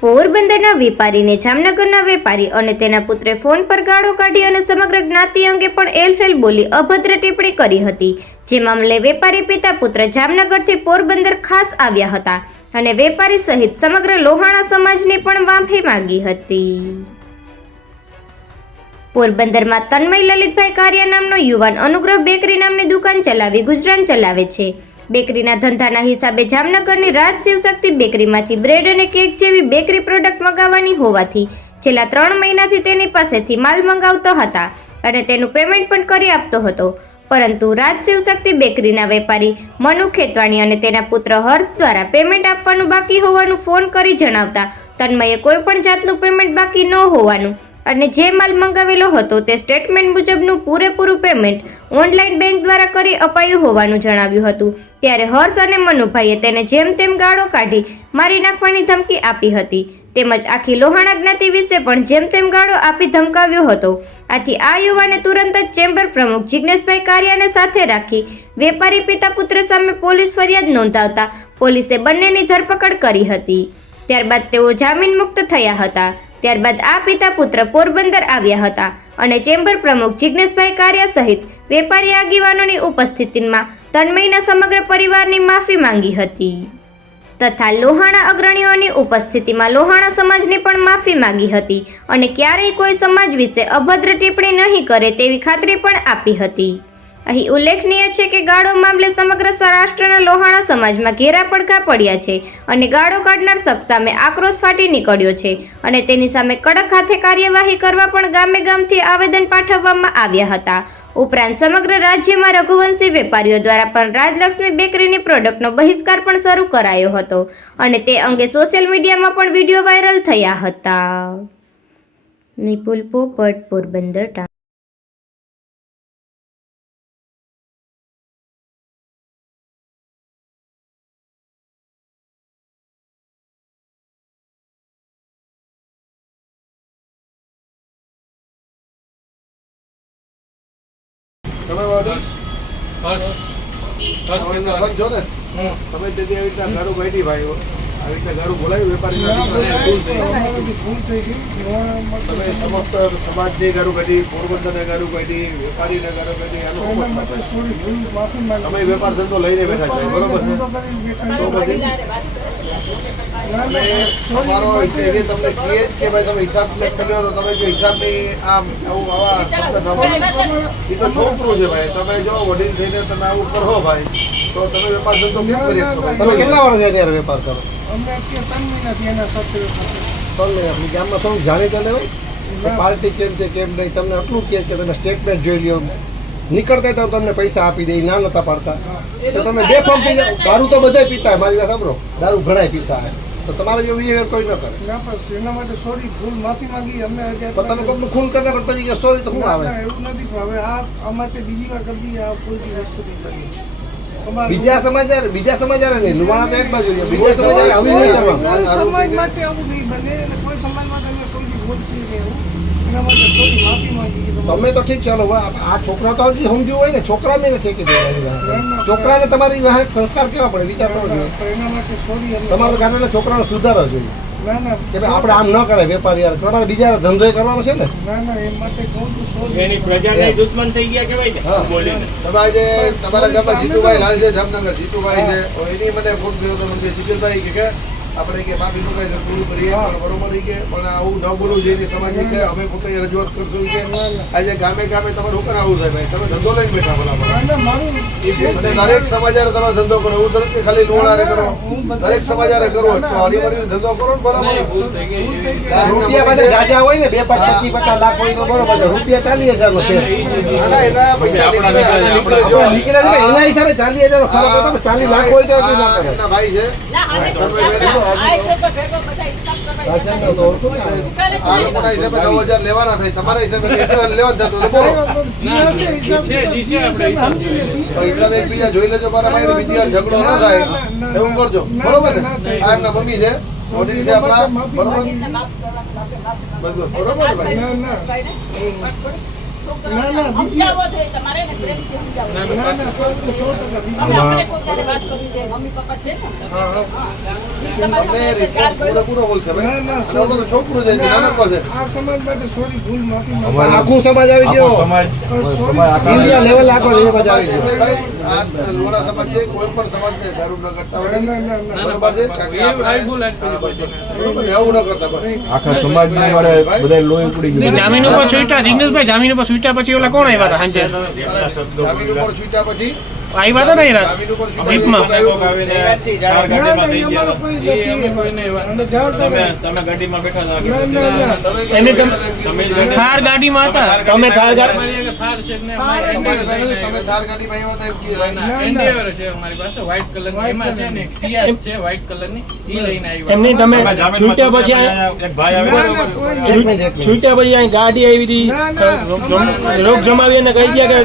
પોરબંદરના વેપારીને જામનગરના વેપારી અને તેના પુત્રે ફોન પર ગાળો કાઢી અને સમગ્ર જ્ઞાતિ અંગે પણ એલફેલ બોલી અભદ્ર ટિપ્પણી કરી હતી. જે મામલે વેપારી પિતા પુત્ર જામનગરથી પોરબંદર ખાસ આવ્યા હતા અને વેપારી સહિત સમગ્ર લોહાણા સમાજની પણ વાંફી માંગી હતી. પોરબંદરમાં તન્મય લલિતભાઈ કારિયા નામનો યુવાન અનુગ્રહ બેકરી નામની દુકાન ચલાવી ગુજરાન ચલાવે છે. બેકરીના ધંધાના હિસાબે જામનગરની રાજ શિવશક્તિ બેકરીમાંથી બ્રેડ અને કેક જેવી બેકરી પ્રોડક્ટ મંગાવવાની હોવાથી છેલ્લા ત્રણ મહિનાથી તેની પાસેથી માલ મંગાવતો હતા અને તેનું પેમેન્ટ પણ કરી આપતો હતો. પરંતુ રાજ શિવશક્તિ બેકરીના વેપારી મનુ ખેતવાણી અને તેના પુત્ર હર્ષ દ્વારા પેમેન્ટ આપવાનું બાકી હોવાનું ફોન કરી જણાવતા તન્મયે કોઈ પણ જાતનું પેમેન્ટ બાકી ન હોવાનું અને જે માલ મંગાવેલો હતો તે સ્ટેટમેન્ટ મુજબનું પૂરેપૂરું પેમેન્ટ ઓનલાઈન બેંક દ્વારા કરી અપાયું હોવાનું જણાવ્યું હતું. ત્યારે હર્ષ અને મનુભાઈએ તેને જેમ તેમ ગાળો કાઢી મારી નાખવાની ધમકી આપી હતી. તેમજ આખી લોહાણા જ્ઞાતિ વિશે પણ જેમ તેમ ગાળો આપી ધમકાવ્યો હતો. આથી આ યુવાને તુરંત જ ચેમ્બર પ્રમુખ જિજ્ઞેશભાઈ કારિયાને સાથે રાખી વેપારી પિતા પુત્ર સામે પોલીસ ફરિયાદ નોંધાવતા પોલીસે બંનેની ધરપકડ કરી હતી. ત્યારબાદ તેઓ જામીન મુક્ત થયા હતા. ત્યારબાદ આ પિતા પુત્ર પોરબંદર આવ્યા હતા અને ચેમ્બર પ્રમુખ જિજ્ઞેશભાઈ કારિયા સહિત વેપારી આગેવાનોની ઉપસ્થિતિમાં તન્મયના સમગ્ર પરિવારની માફી માંગી હતી. તથા લોહાણા અગ્રણીઓની ઉપસ્થિતિમાં લોહાણા સમાજની પણ માફી માંગી હતી અને ક્યારેય કોઈ સમાજ વિશે અભદ્ર ટિપ્પણી નહીં કરે તેવી ખાતરી પણ આપી હતી. અહીં ઉલ્લેખનીય છે કે ગાળો મામલે સમગ્ર સૌરાષ્ટ્રના લોહાણા સમાજમાં ઘેરા પડઘા પડ્યા છે અને ગાળો કાઢનાર શખ્સ સામે આક્રોશ ફાટી નીકળ્યો છે અને તેની સામે કડક હાથે કાર્યવાહી કરવા પણ ગામે ગામથી આવેદન પાઠવવામાં આવ્યા હતા. ઉપરાંત સમગ્ર રાજ્યમાં રઘુવંશી વેપારીઓ દ્વારા પણ રાજલક્ષ્મી બેકરીની પ્રોડક્ટનો બહિષ્કાર પણ શરૂ કરાયો હતો અને તે અંગે સોશિયલ મીડિયામાં પણ વીડિયો વાયરલ થયા હતા. નિપુલ પોપટ, પોરબંદર તમે વાળી? એમને ને? તમે તે આવી રીતના ગારું બેઠી ભાઈ આવી રીતના ગારું બોલાવી વેપારી ભૂલ થઈ ગઈ. તમે સમસ્ત સમાજની ગારું કાઢી પોરબંદરને ગારું કાઢી વેપારીને ગારું કાઢી? તમે વેપાર ધંધો લઈને બેઠા છો બરોબર છે? તો પછી? અને તમારો એ તમને કહે કે ભાઈ તમે હિસાબ ચેક કર્યો તો તમે જો હિસાબની આમ આવું આવા શબ્દ ન એ તો છોકરું છે ભાઈ. તમે જો વડીલ થઈને તમે આવું કરો ભાઈ તો તમે વેપાર ધંધો કેમ કરી શકશો તમે કેટલા વર્ષ વેપાર કરો? અમે અત્યારે ત્રણ મહિનાથી એના સાથે. ગામમાં સૌ પાર્ટી કેમ છે કેમ નહીં? તમને આટલું કહે કે તમે સ્ટેટમેન્ટ જોઈ લ્યો. નીકળતા તો તમને પૈસા આપી દે ના નતા પાડતા. તો તમે બેફામ થઈ જાઓ. દારૂ તો બધાય પીતા હોય મારી વાત સાંભળો. દારૂ ઘણાય પીતા હોય. તો તમારે જેવું બિહેવિયર કોઈ ન કરે. ના બસ એના માટે સોરી ભૂલ માફી માંગી અમે પણ તમે કોઈનું ખૂન કરતા પણ પછી કે સોરી તો શું આવે? એવું નથી પણ હવે આ અમારે માટે બીજી વાર કરી આ કોઈ બી વસ્તુ નહીં કરીએ. બીજા સમાચાર બીજા સમાચાર નહીં લુવાણા તો એક બાજુ છે. બીજા સમાચાર આવી નહીં સમાજ માટે આવું નહીં બને અને કોઈ સમાજ માટે અમે કોઈ બી બોલશે નહીં એવું. તમે તો ઠીક ચાલો આ છોકરા તો હજી સમજ્યું હોય ને છોકરાને ને ઠેકી દેવાની છોકરાને તમારી વાહે સંસ્કાર કેવા પડે? વિચાર કરવો જોઈએ તમારા કારણે છોકરાને સુધારો જોઈએ. ના ના. કે આપણે આમ ન કરે વેપાર યાર. તમારે બીજા ધંધો કરવાનો છે ને? ના ના એ માટે કહું છું સોરી. એની પ્રજાને દુશ્મન થઈ ગયા કેવાય ને હા. બોલીને. તમારે આજે તમારા ગામમાં જીતુભાઈ લાલ છે જામનગર. જીતુભાઈ છે એની મને ફોન કર્યો તો મને જીતુભાઈ કે કે આપણે કે માફી મંગાઈ પૂરું કરીએ પણ બરોબર કે પણ આવું ન બોલવું જોઈએ સમાજ વિશે અમે પોતે રજૂઆત કરશું કે આજે ગામે ગામે તમારે શું આવું થાય ભાઈ તમે ધંધો લઈને બેઠા અને દરેક સમાજારે તમારે ધંધો કરો એવું દરેક ખાલી લોણારે કરો. દરેક સમાજારે કરો તો હળી ધંધો કરો ને બરાબર. રૂપિયા પાછા જાજા હોય ને બે પાંચ પચીસ પચાસ લાખ હોય તો બરોબર રૂપિયા ચાલીસ હજાર નો એના નીકળે, છે એના હિસાબે ચાલીસ હજાર નો ચાલીસ લાખ હોય તો ભાઈ છે. લેવાના થાય તમારા હિસાબે લેવા જતો હિસાબ એકબીજા જોઈ લેજો મારા બીજી વાર ઝઘડો ન થાય એવું કરજો બરોબર ને આ એમના મમ્મી છે મોટી છે આપણા બરોબર ભાઈ સમાજ આખું સમાજ આવી ગયો ઇન્ડિયા લેવલ આખો સમાજ આવી ગયો. એટલે ભાઈ. આ લોણા સમાજ છે કોઈ પણ સમાજને ગારું ન કરતા હોય. ના, કરતા આખા સમાજને બધા લોહી ઉકળી ગયું. જામીન ઉપર છૂટા જિગ્નેશભાઈ જામીન ઉપર છૂટા પછી ઓલા કોણ આવ્યા હતા સાંજે? છૂટ્યા પછી આવ્યા હતા ને રાત? જીપમાં. થાર ગાડીમાં હતા. તમે થાર. એમની તમે છૂટ્યા પછી છૂટ્યા પછી ગાડી આવી હતી. રોગ- જમાવી અને કહી ગયા કે.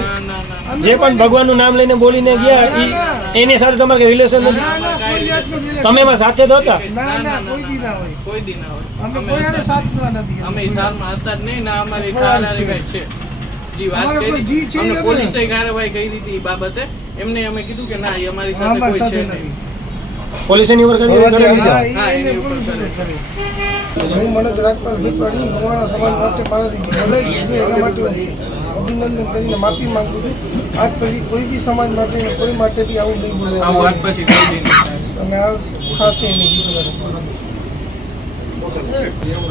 જે પણ ભગવાનનું નામ લઈને બોલીને ગયા ઈ એની સાથે તમારે રિલેશન નથી. તમે એમાં સાથે તો હતા ના, ના, કોઈ દી ના હોય. કોઈ દી ના હોય. અમે અમે કોઈ હારે હતા. સાથમાં નથી. અમે ઈ થારમાં હતા જ નહીં ને અમારી થાર હારે કાંઈ છે જી વાત અમારે કોઈ જી કરી છે અમને જ પોલીસે કાર્યવાહી કરી દીધી બાબતે એમને અમે કીધું કે ના અમારી સાથે કોઈ છે નહીં નથી. ઉપર કરી હા, એ મને સમાજ માટે મારાથી એના માટે અભિનંદન કરીને માફી માંગુ છું. આજ પછી કોઈ બી સમાજ માટે કોઈ કોઈ માટેથી આવું નહીં બોલે. અને આ ખાસ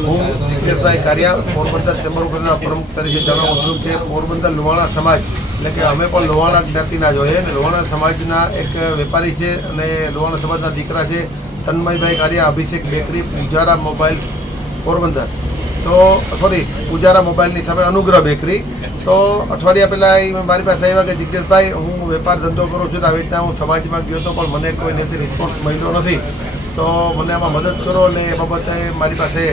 હું જિગ્નેશભાઈ કારિયા પોરબંદર ચેમ્બર ઓફ પ્રમુખ તરીકે જણાવું છું કે પોરબંદર લોહાણા સમાજ એટલે કે અમે પણ લોહાણા જ્ઞાતિના જોઈએ અને લોહાણા સમાજના એક વેપારી છે અને લોહાણા સમાજના દીકરા છે તન્મયભાઈ કારિયા અભિષેક બેકરી પૂજારા મોબાઈલ પોરબંદર. તો સોરી પૂજારા મોબાઈલની સામે અનુગ્રહ બેકરી. તો, અઠવાડિયા પહેલાં એ મારી પાસે આવ્યા કે જિજ્ઞેશભાઈ હું વેપાર ધંધો કરું છું, આવી રીતના હું સમાજમાં ગયો તો પણ મને કોઈ નથી રિસ્પોન્સ મળ્યો નથી. તો મને આમાં મદદ કરો એટલે એ બાબતે મારી પાસે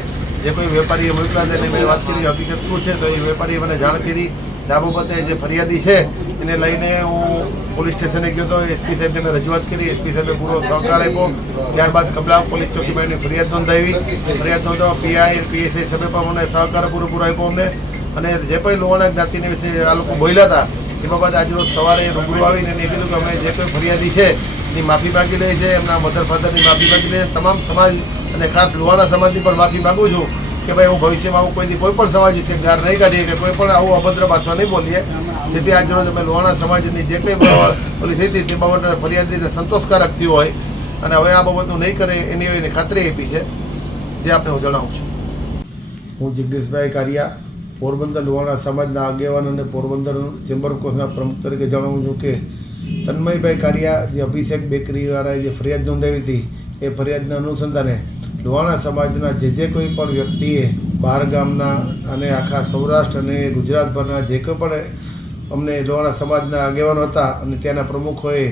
જે કોઈ વેપારીએ મોકલા તેને મેં વાત કરી હકીકત શું છે, તો એ વેપારીએ મને જાણ કરી. આ બાબતે જે ફરિયાદી છે એને લઈને હું પોલીસ સ્ટેશને ગયો હતો એસપી સાહેબને મેં રજૂઆત કરી. એસપી સાહેબે પૂરો સહકાર આપ્યો. ત્યારબાદ કબલા પોલીસ ચોકીમાં ફરિયાદ નોંધાવી. ફરિયાદ નોંધાવવા પીઆઈ પીએસઆઈ સાહેબે પણ મને સહકાર પૂરેપૂરો આપ્યો અમને. અને જે કંઈ લોહાણા જ્ઞાતિને વિશે આ લોકો બોલ્યા હતા, એ બાબત આજરોજ સવારે રૂબરૂ આવીને એને કીધું કે અમે જે કોઈ ફરિયાદી છે, એની માફી માગી રહી છે, એમના મધર ફાધરની માફી માગી રહી તમામ સમાજ અને ખાસ લોહાણા સમાજની પણ માફી માગું છું. કે ભાઈ હું ભવિષ્યમાં આવું કોઈ દી કોઈ પણ સમાજ વિશે ગાર નહીં કાઢીએ કે કોઈ પણ આવું અભદ્ર ભાષા નહીં બોલીએ. જેથી આજ તમે લોહાણા સમાજની જે કંઈ ઓલી થઈ હતી, તે ફરિયાદ રીતે સંતોષકારક થયું હોય અને હવે આ બાબતનું નહીં કરે એની એની ખાતરી આપી છે, જે આપને હું જણાવું છું. હું જગદીશભાઈ કારિયા, પોરબંદર લોહાણા સમાજના આગેવાન અને પોરબંદર ચેમ્બર ઓફ કોમર્સના પ્રમુખ તરીકે જણાવું છું કે તન્મયભાઈ કારિયા, જે અભિષેક બેકરીવાળાએ જે ફરિયાદ નોંધાવી હતી એ ફરિયાદના અનુસંધાને લોહાણા સમાજના જે જે કોઈ પણ વ્યક્તિએ બહાર ગામના અને આખા સૌરાષ્ટ્ર અને ગુજરાતભરના જે કોઈ પણ અમને લોહાણા સમાજના આગેવાનો હતા અને ત્યાંના પ્રમુખોએ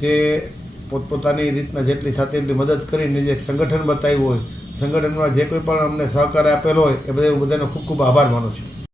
જે પોતપોતાની રીતના જેટલી સાથે એટલી મદદ કરીને જે સંગઠન બતાવ્યું હોય, સંગઠનમાં જે કોઈ પણ અમને સહકાર આપેલો હોય, એ બધા હું બધાનો ખૂબ ખૂબ આભાર માનું છું.